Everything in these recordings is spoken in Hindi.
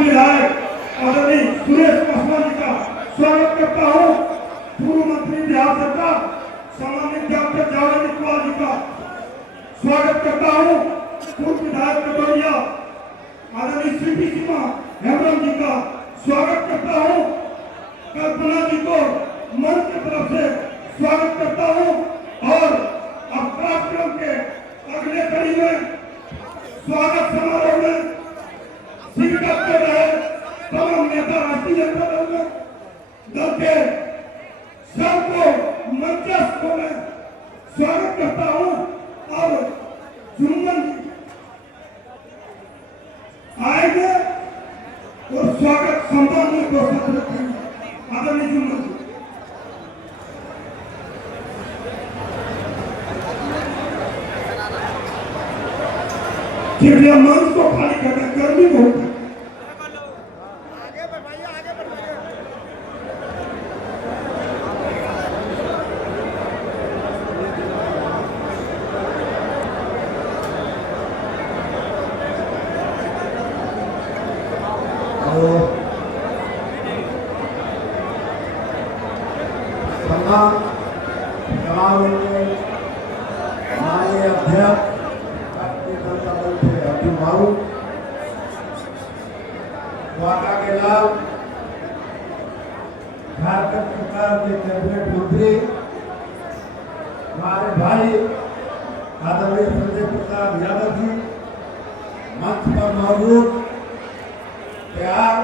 विधायक आदरणीय सुरेश पासवान जी का स्वागत करता हूँ। पूर्व मंत्री बिहार सरकार सम्मानित डॉक्टर जावेद इकबाल जी का स्वागत करता हूँ। पूर्व विधायक कटोरिया आदरणीय श्री सीमा हेमरम जी का स्वागत करता हूँ। कल्पना जी को मंच की तरफ से स्वागत करता हूँ और अब कार्यक्रम के अगले कड़ी में स्वागत समारोह में शिरकत कर रहे तमाम नेता राष्ट्रीय जनता दल के सबको मंचस्थ में स्वागत करता हूँ। और जुम्मन जी आएंगे और स्वागत सम्मान में दो शब्द रखेंगे। आदरणीय जुम्मन जी कृपया मंच को खाली करना, गर्मी बहुत है। आगे बढ़ाइए, आगे बढ़ाइए। समारोह के हमारे अध्यक्ष वाका के लाल झारखंड सरकार के कैबिनेट मंत्री हमारे भाई आदरणीय संजय प्रसाद यादव जी मंच पर मौजूद बिहार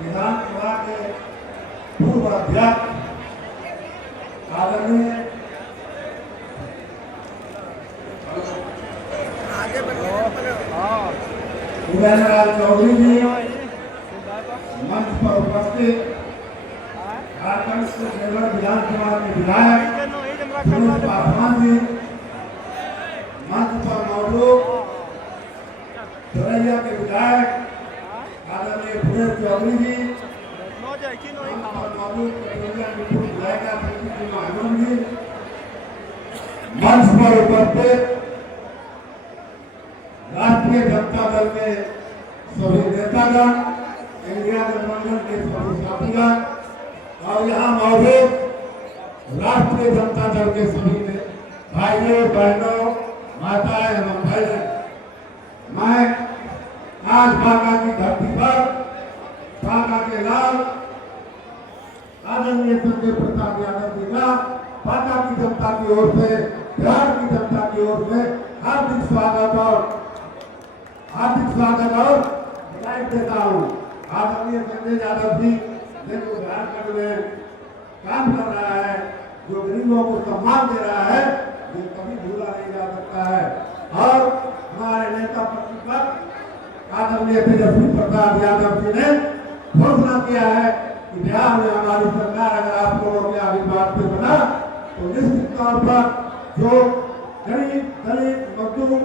विधानसभा के पूर्व अध्यक्ष आदरणीय उदयनलाल चौधरी जी मंच पर उपस्थित झारखंड से देवगढ़ विधानसभा के विधायक सुरेश पासवान जी मंच पर मौजूद धोरैया के विधायक आदरणीय सुरेश चौधरी जी मंच पर मौजूद कटोरिया की पूर्व विधायिका श्री सीमा हेमरम जी मंच पर उपस्थित राष्ट्रीय जनता दल के सभी नेतागण, इंडिया गठबंधन के सभी साथीगण और यहाँ मौजूद राष्ट्रीय जनता दल के सभी भाइयों बहनों माताएं एवं बहनें, मैं आज बांका की धरती पर बांका के लाल आदरणीय संजय प्रसाद यादव जी का बांका की जनता की ओर से, बिहार की जनता की ओर से हार्दिक स्वागत और बधाई देता हूँ। आदरणीय संजय यादव जी जो झारखंड में काम कर रहा है, जो गरीबों को सम्मान दे रहा है, ये कभी भूला नहीं जा सकता है। और हमारे नेता प्रतिपक्ष आदरणीय तेजस्वी प्रसाद यादव जी ने घोषणा किया है कि बिहार में हमारी सरकार अगर आप लोगों के आशीर्वाद से बना तो निश्चित तौर पर जो गरीब दलित मजदूर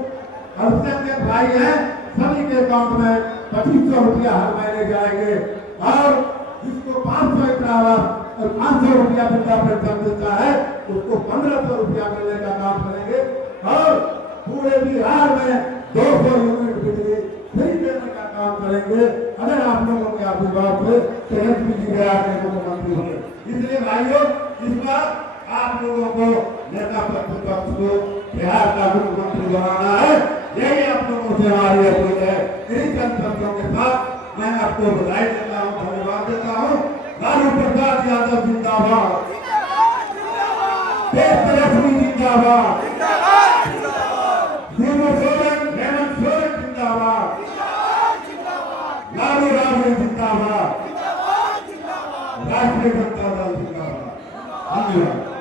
अल्पसंख्यक भाई हैं सभी के अकाउंट में 2500 रुपया हर महीने जाएंगे और जिसको 500 आवास और 500 रुपया वृद्धा पेंशन मिलता है उसको 1500 रुपया मिलने का काम करेंगे और पूरे बिहार में 200 यूनिट बिजली फ्री देने का काम करेंगे अगर आप लोगों के आशीर्वाद से तेजस्वी जी बिहार के मुख्यमंत्री होंगे। इसलिए भाइयों इस बार आप लोगों को नेता प्रतिपक्ष को बिहार का मुख्यमंत्री बनाना है, यही आप लोगों से हमारी अपील है। इन्हीं चंद शब्दों के साथ मैं आपको बधाई देता हूँ, धन्यवाद देता हूँ। लालू प्रसाद यादव जिंदाबाद, तेजस्वी जिंदाबाद, हेमंत सोरेन जिंदाबाद, लालू राबड़ी जिंदाबाद, राष्ट्रीय जनता दल जिंदाबाद। धन्यवाद।